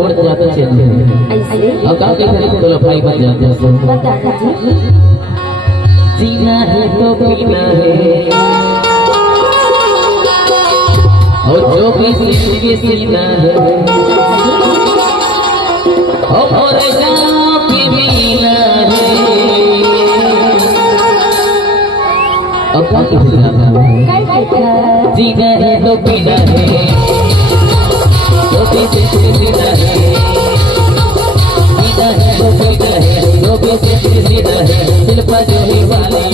छोड़ जाता चलते हैं और गाँव के फिर तो भाई बन जाते हैं। जीना है तो पीना है और जो भी जिंदगी जीना है और गाँव की मीना है और गाँव की जीना है तो पीना है जो भी जिंदगी जीना है जीना है तो पीना है जो भी जिंदगी जीना है दिल पर जो ही वाले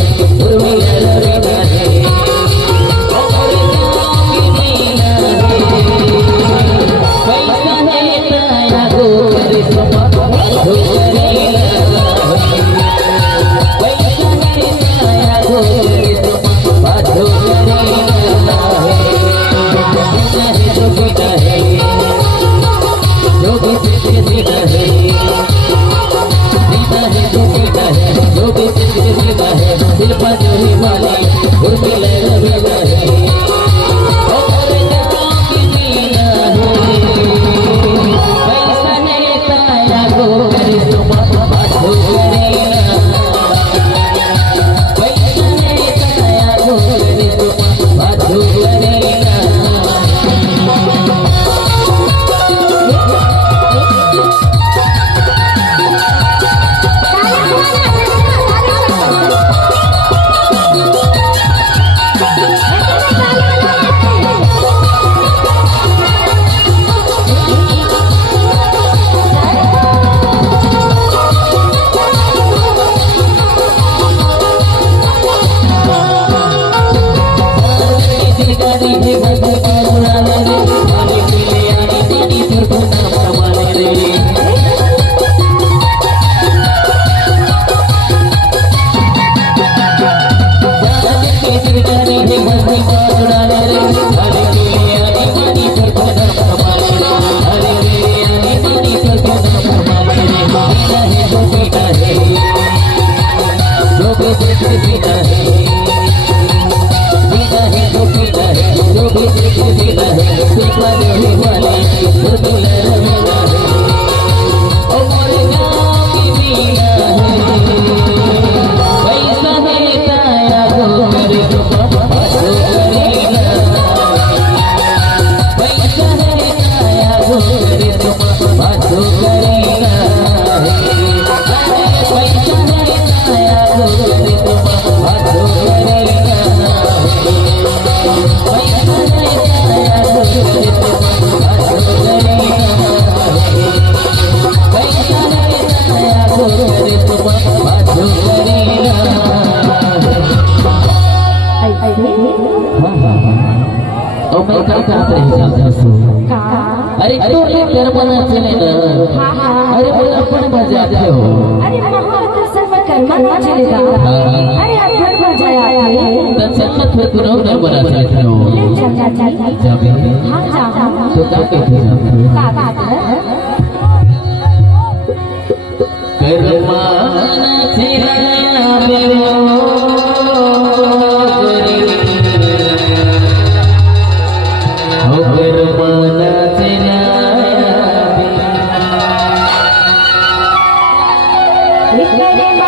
उर्मिला रवीना है और गाँव की मीना है पैसा है ताया को करे सपा जो करेगा पैसा है ताया को करे सपा जो करेगा जीना है तो पीना है जो भी जिंदगी जीना है जीना है तो पीना है जो भी जिंदगी जीना है दिल पर जो ही वाले उर्मिला रवीना है और गाँव की मीना है पैसा है ताया को करे सपा जो करेगा पैसा है ताया को करे सपा जो करेगा। अरे तो एक कर्मना चले ना अरे बोले अपन बजाते हो अरे तो सब कर्मना चलेगा अरे आप घर बजाया तो जन्नत में तुम ना बना सकते हो जाबे हां जा तो क्या कहते हो कर्मना चले मेरे